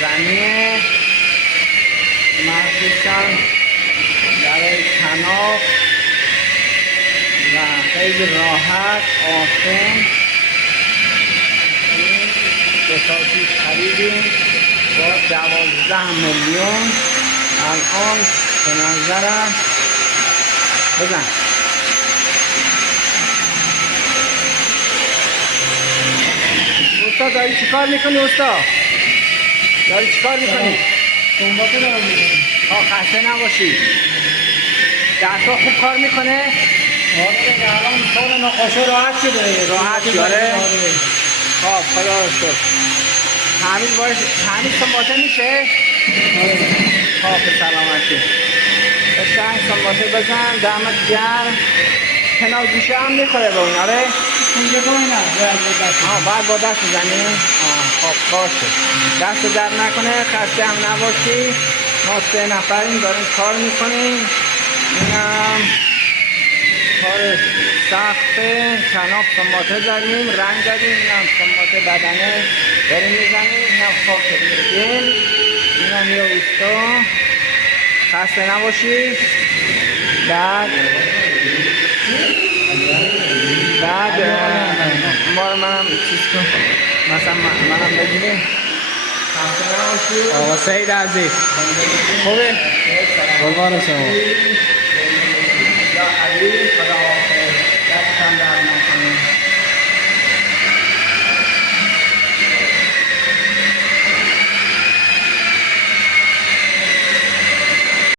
زنیه مخصوصا برای کناف و خیلی راحت آسون. دو سال پیش خریدیم با 12 میلیون. الان به نظرم بزن استاد داری چی کار میکنی؟ استاد داری چی کار میکنی؟ سنباته دارم میکنی. خسته نباشی. دستا خوب کار میکنه؟ آره الان کار نقاشه راحت شده. راحت شده؟ خب خدا رو شکر. تعمیر سنباته میشه؟ خب به سلامتی. قشنگ سنباته بزن. دمت گرم. کنار گوشه هم میخوره به اون. آره؟ اینجا تو نه بعد با دست بزنی؟ خب باشه. دست در نکنه. خسته هم نباشی. ما 3 نفریم داریم کار میکنیم. اینم کار سخته. کناف سنباته زدیم، رنگ زدیم. اینم سنباته بدنه داریم میزنیم. اینم خاک میشیم. اینم یه اوستا. خسته نباشی. بعد ما منم چیز کن، مثلا منم بگیریم. خسته نباشی. آقا سعید عزیز خوبه؟ قربان شما. یا علی